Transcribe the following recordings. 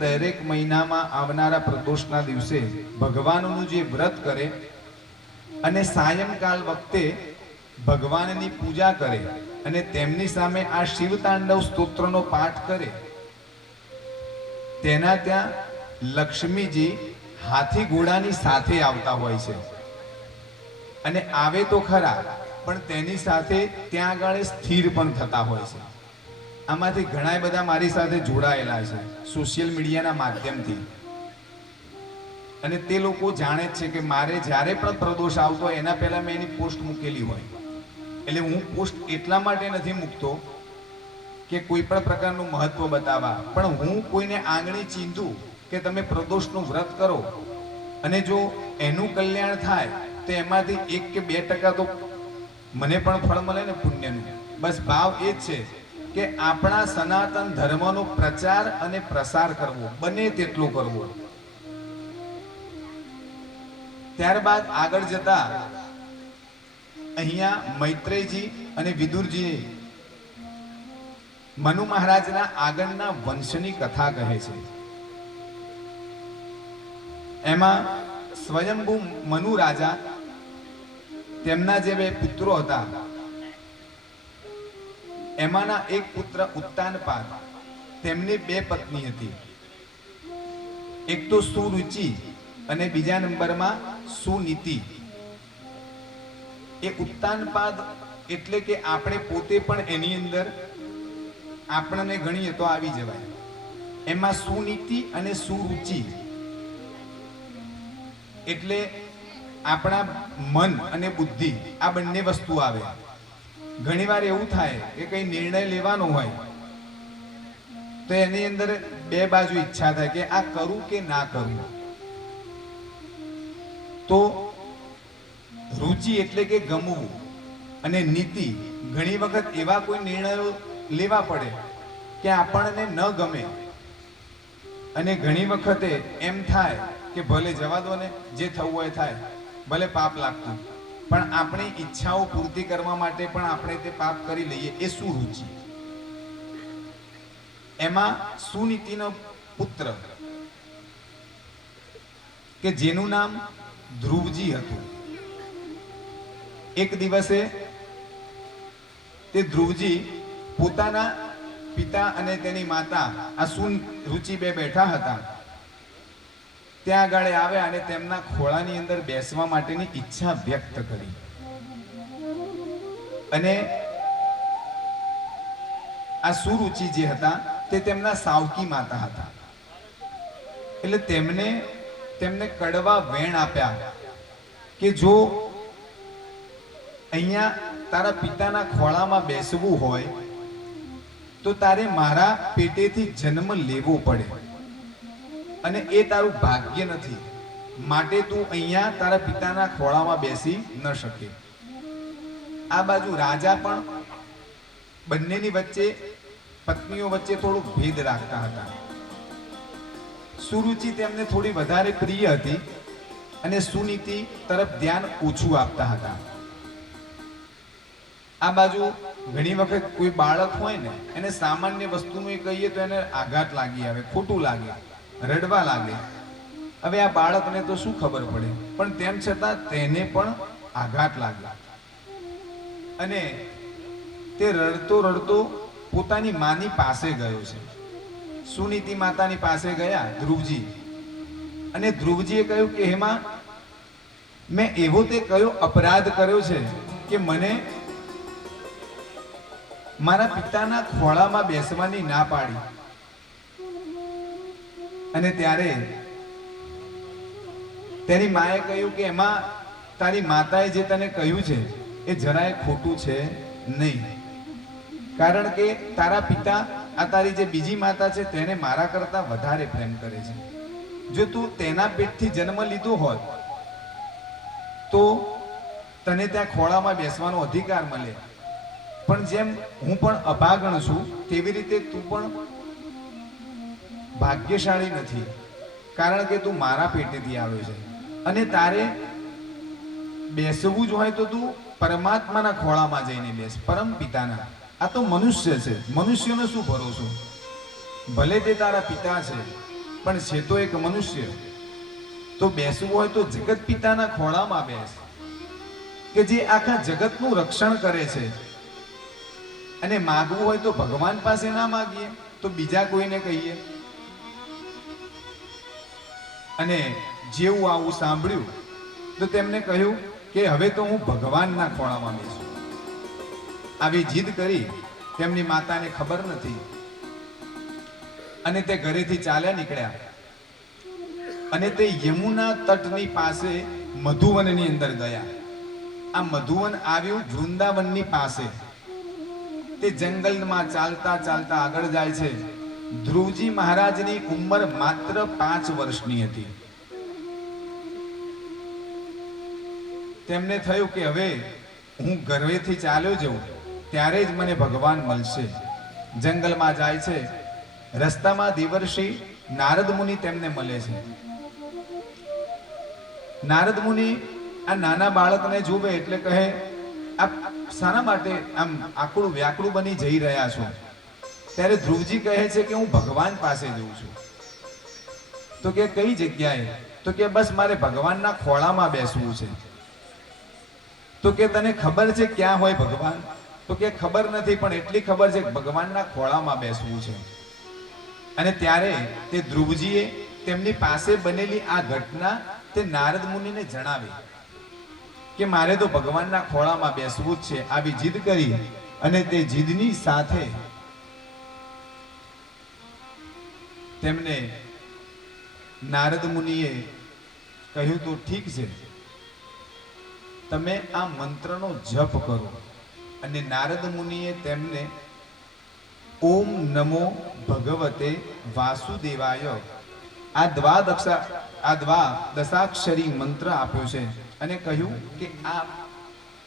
દરેક મહિનામાં આવનારા પ્રદોષના દિવસે ભગવાનનું જે વ્રત કરે અને સાયંકાળ વખતે ભગવાનની પૂજા કરે અને તેમની સામે આ શિવતાંડવ સ્તોત્રનો પાઠ કરે, તેના ત્યાં લક્ષ્મીજી હાથી ઘોડાની સાથે આવતા હોય છે. અને આવે તો ખરા, પણ તેની સાથે ત્યાં આગળ સ્થિર પણ થતા હોય છે. આમાંથી ઘણા બધા મારી સાથે જોડાયેલા છે સોશિયલ મીડિયાના માધ્યમથી, અને તે લોકો જાણે જ છે કે મારે જ્યારે પણ પ્રદોષ આવતો હોય એના પહેલા મેં એની પોસ્ટ મૂકેલી હોય. એટલે હું પોસ્ટ એટલા માટે નથી મૂકતો કે કોઈ પણ પ્રકારનું મહત્વ બતાવવા, પણ હું કોઈને આંગળી ચીંધું કે તમે પ્રદોષનું વ્રત કરો અને જો એનું કલ્યાણ થાય તો એમાંથી 1 કે 2% તો મને પણ ફળ મળે ને પુણ્યનું. બસ ભાવ એ જ છે કે આપણા સનાતન ધર્મનો પ્રચાર અને પ્રસાર કરવો, બને તેટલો કરવો. ત્યારબાદ આગળ જતા અહીંયા મૈત્રેયજી અને વિદુરજી મનુ મહારાજના આગળના વંશની કથા કહે છે. એમાં સ્વયંભૂ મનુ રાજા, તેમના જે 2 પુત્રો હતા, એમાંના એક પુત્ર ઉત્તાનપાદ, તેમની 2 પત્ની હતી. એક તો સુરુચિ અને બીજા નંબરમાં સુનીતિ. એ ઉત્તાનપાદ એટલે કે આપણે પોતે પણ એની અંદર આપણને ગણીએ તો આવી જવાય. એમાં સુનીતિ અને સુરુચિ એટલે આપણા મન અને બુદ્ધિ, આ બંને વસ્તુ આવે. ઘણીવાર એવું થાય કે કઈ નિર્ણય લેવાનો હોય તો એની અંદર 2 બાજુ ઈચ્છા થાય કે આ કરું કે ના કરું. તો રુચિ એટલે કે ગમવું, અને નીતિ ઘણી વખત એવા કોઈ નિર્ણયો લેવા પડે કે આપણને ન ગમે, અને ઘણી વખતે એમ થાય કે ભલે જવા દો ને, જે થવું હોય થાય, ભલે પાપ લાગતું, પણ આપણી ઈચ્છાઓ પૂર્તિ કરવા માટે પણ આપણે તે પાપ કરી લઈએ. એ સુરુચિ. એમાં સુનીતિનો પુત્ર કે જેનું નામ ધ્રુવજી હતું, એક દિવસે તે ધ્રુવજી પોતાના પિતા અને તેની માતા આ સુરુચિ 2 બેઠા હતા, ત્યાં આગળ આવ્યા અને તેમના ખોળાની અંદર બેસવા માટેની ઈચ્છા વ્યક્ત કરી. અને આ સુરુચિ જે હતા તે તેમના સાવકી માતા હતા. એટલે તેમને કડવા વેણ આપ્યા કે જો અહીંયા તારા પિતાના ખોળામાં બેસવું હોય તો તારે મારા પેટેથી જન્મ લેવો પડે, અને એ તારું ભાગ્ય નથી, માટે તું અહીંયા તારા પિતાના ખોળામાં બેસી ન શકે. આ બાજુ રાજા પણ બંનેની વચ્ચે, પત્નીઓ વચ્ચે થોડું ભેદ રાખતા હતા. સુરુચિ તેમને થોડી વધારે પ્રિય હતી અને સુનીતિ તરફ ધ્યાન ઓછું આપતા હતા. આ બાજુ ઘણી વખત કોઈ બાળક હોય ને, એને સામાન્ય વસ્તુનું કહીએ તો એને આઘાત લાગી આવે, ખોટું લાગે, રડવા લાગે. હવે આ બાળકને તો શું ખબર પડે, પણ તેમ છતાં તેને પણ આઘાત લાગે. અને તે રડતો રડતો પોતાની માની પાસે ગયો છે. સુનીતિ માતાની પાસે ગયા ધ્રુવજી, અને ધ્રુવજીએ કહ્યું કે હેમાં, મેં એવો તે કયો અપરાધ કર્યો છે કે મને મારા પિતાના ખોળામાં બેસવાની ના પાડી? અને ત્યારે તેની માએ કહ્યું કે એમાં તારી માતાએ જે તને કહ્યું છે એ જરાય ખોટું છે નહીં, કારણ કે તારા પિતા, આ તારી જે બીજી માતા છે, તેને મારા કરતા વધારે પ્રેમ કરે છે. જો તું તેના પેટથી જન્મ લીધો હોત તો તને ત્યાં ખોળામાં બેસવાનો અધિકાર મળે, પણ જેમ હું પણ અભાગણ છું તેવી રીતે તું પણ ભાગ્યશાળી નથી, કારણ કે તું મારા પેટેથી આવ્યો છે. અને તારે બેસવું જ હોય તો તું પરમાત્માના ખોળામાં જઈને બેસ, પરમ પિતાના. આ તો મનુષ્ય છે, મનુષ્યનો શું ભરોસો? ભલે તે તારા પિતા છે, પણ છે તો એક મનુષ્ય. તો બેસવું હોય તો જગત પિતાના ખોળામાં બેસ, કે જે આખા જગતનું રક્ષણ કરે છે. અને માગવું હોય તો ભગવાન પાસે ના માગીએ તો બીજા કોઈને કહીએ. અને જેવું આવું સાંભળ્યું તો તેમને કહ્યું કે હવે તો હું ભગવાનના ખોળામાં બેસું. આવી જીદ કરી. તેમની માતાને ખબર નથી અને તે ઘરેથી ચાલ્યા નીકળ્યા અને તે યમુના તટની પાસે મધુવનની અંદર ગયા. આ મધુવન આવ્યું વૃંદાવનની પાસે. તે જંગલમાં ચાલતા ચાલતા આગળ જાય છે. ધ્રુવજી મહારાજની ઉંમર માત્ર 5 વર્ષની હતી. તેમને થયું કે હવે હું ઘરેથી ચાલ્યો જાઉં ત્યારે જ મને ભગવાન મળશે. જંગલમાં જાય છે. રસ્તામાં દેવર્ષિ નારદ મુનિ તેમને મળે છે. નારદ મુનિ આ નાના બાળકને જુએ એટલે કહે, આપ શાના માટે આમ આકડું વ્યાકડું બની જઈ રહ્યા છો? ત્યારે ધ્રુવજી કહે છે કે હું ભગવાન પાસે જઉં છું. તો કે કઈ જગ્યાએ? તો કે બસ મારે ભગવાનના ખોળામાં બેસવું છે. તો કે તને ખબર છે ક્યાં હોય ભગવાન? તો કે ખબર નથી, પણ એટલી ખબર છે કે ભગવાનના ખોળામાં બેસવું છે. અને ત્યારે તે ધ્રુવજીએ તેમની પાસે બનેલી આ ઘટના તે નારદ મુનિને જણાવી કે મારે તો ભગવાનના ખોળામાં બેસવું જ છે. આવી જીદ કરી અને તે જીદની સાથે તેમને નારદ મુનિએ કહ્યું તો ઠીક છે, તમે આ મંત્રનો જપ કરો. અને નારદ મુનિએ તેમને ઓમ નમો ભગવતે વાસુદેવાય આ દ્વાદશાક્ષરી મંત્ર આપ્યો છે અને કહ્યું કે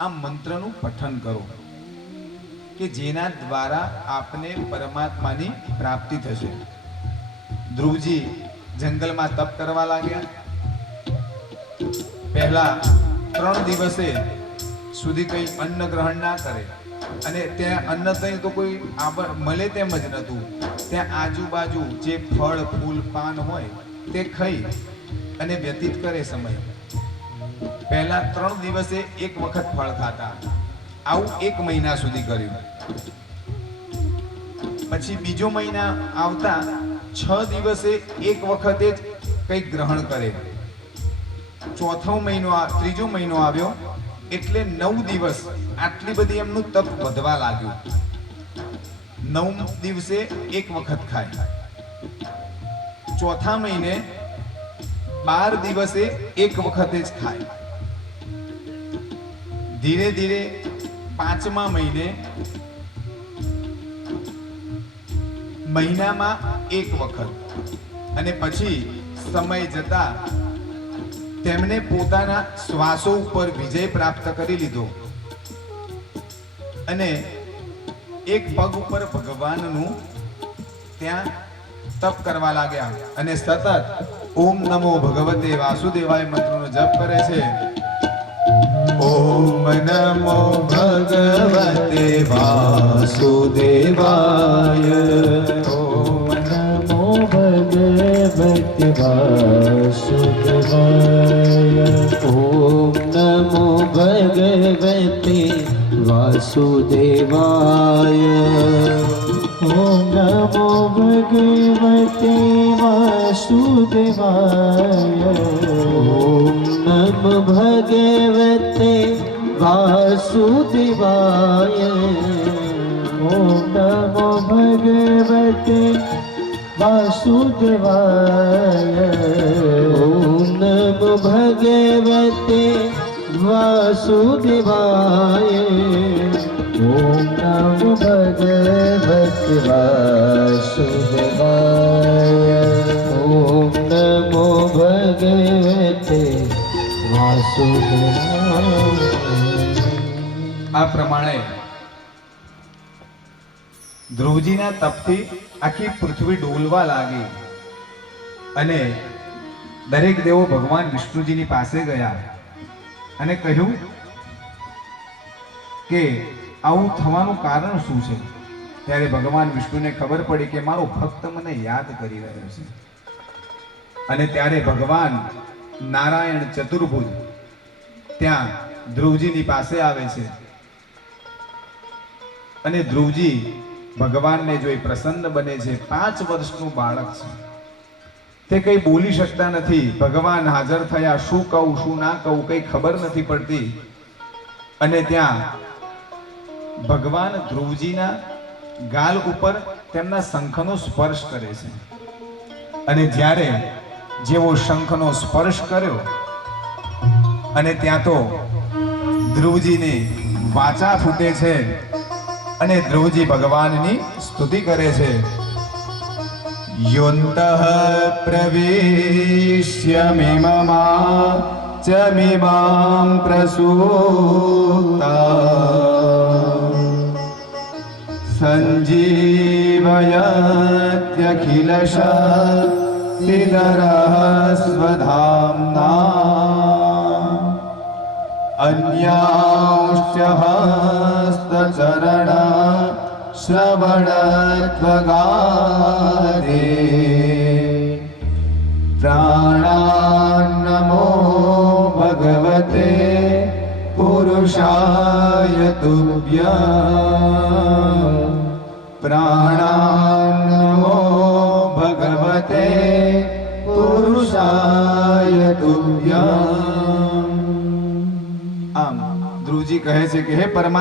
આ મંત્રનું પઠન કરો કે જેના દ્વારા આપને પરમાત્માની પ્રાપ્તિ થશે. ધ્રુવજી જંગલમાં તપ કરવા લાગ્યા. પહેલા 3 દિવસે સુધી કઈ અન્ન ગ્રહણ ના કરે અને ત્યાં અન્ન તઈ તો કોઈ મળે તેમ જ નહોતું. ત્યાં આજુબાજુ જે ફળ ફૂલ પાન હોય તે ખાઈ અને વ્યતીત કરે સમય. પહેલા 3 દિવસે એક વખત ફળ ખાતા. આવું 1 મહિના સુધી કર્યું. પછી બીજો મહિના આવતા 6 દિવસે એક વખતે જ કંઈક ગ્રહણ કરે. ત્રીજો મહિનો આવ્યો એટલે 9 દિવસ આટલી બધી એમનું તપ વધવા લાગ્યું. 9 દિવસે એક વખત ખાય. ચોથા મહિને 12 દિવસે એક વખતે જ ખાય. ધીરે ધીરે 5મા મહિને મહિનામાં એક વખત. અને પછી સમય જતા તેમને પોતાના શ્વાસો ઉપર વિજય પ્રાપ્ત કરી લીધો અને એક પગ ઉપર ભગવાનનું ત્યાં તપ કરવા લાગ્યા અને સતત ઓમ નમો ભગવતે વાસુદેવાય મંત્રનો જપ કરે છે. ઓમ નમો ભગવતે વાસુદેવાય, ઓમ નમો ભગવતે વાસુદેવાય, ઓમ નમો ભગવતે વાસુદેવાય, ઓમ નમો ભગવતે વાસુદેવાય, ઓમ નમો ભગવતે વાસુદેવાય, ઓમ નમો ભગવતે વાસુદેવાય, ઓમ નમો ભગવતે વાસુદેવાય, ઓમ નમો ભગવતે વાસુદેવાય, ઓમ નમો ભગવતે વાસુદેવાય. આ પ્રમાણે ધ્રુવજીના તપથી આખી પૃથ્વી ડોલવા લાગી અને દરેક દેવો ભગવાન વિષ્ણુજીની પાસે ગયા અને કહ્યું કે આવું થવાનું કારણ શું છે? ત્યારે ભગવાન વિષ્ણુને ખબર પડી કે મારો ભક્ત મને યાદ કરી રહ્યો છે અને ત્યારે ભગવાન નારાયણ ચતુર્ભુજ ત્યાં ધ્રુવજીની પાસે આવે છે અને ધ્રુવજી ભગવાનને જોઈ પ્રસન્ન બને છે. 5 વર્ષનું બાળક છે, તે કંઈ બોલી શકતા નથી. ભગવાન હાજર થયા, શું કહું શું ના કહું કંઈ ખબર નથી પડતી. અને ત્યાં ભગવાન ધ્રુવજીના ગાલ ઉપર તેમના શંખનો સ્પર્શ કરે છે. અને જ્યારે જેવો શંખનો સ્પર્શ કર્યો અને ત્યાં તો ધ્રુવજીને વાચા ફૂટે છે અને ધ્રુવજી ભગવાનની સ્તુતિ કરે છે. યોંતઃ પ્રવિશ્ય મિમમા ચ મિમાં પ્રસૂતા સંજીવયત્યખિલ શક્તિધરઃ સ્વધામ્ના अन्यांश्च हस्तचरण श्रवणत्वगादे प्राणान्नमो भगवते पुरुषाय तुभ्यं प्राणान्नमो भगवते पुरुषाय तुभ्यं. આમ ધ્રુવજી કહે છે કે હે પરમાત્મા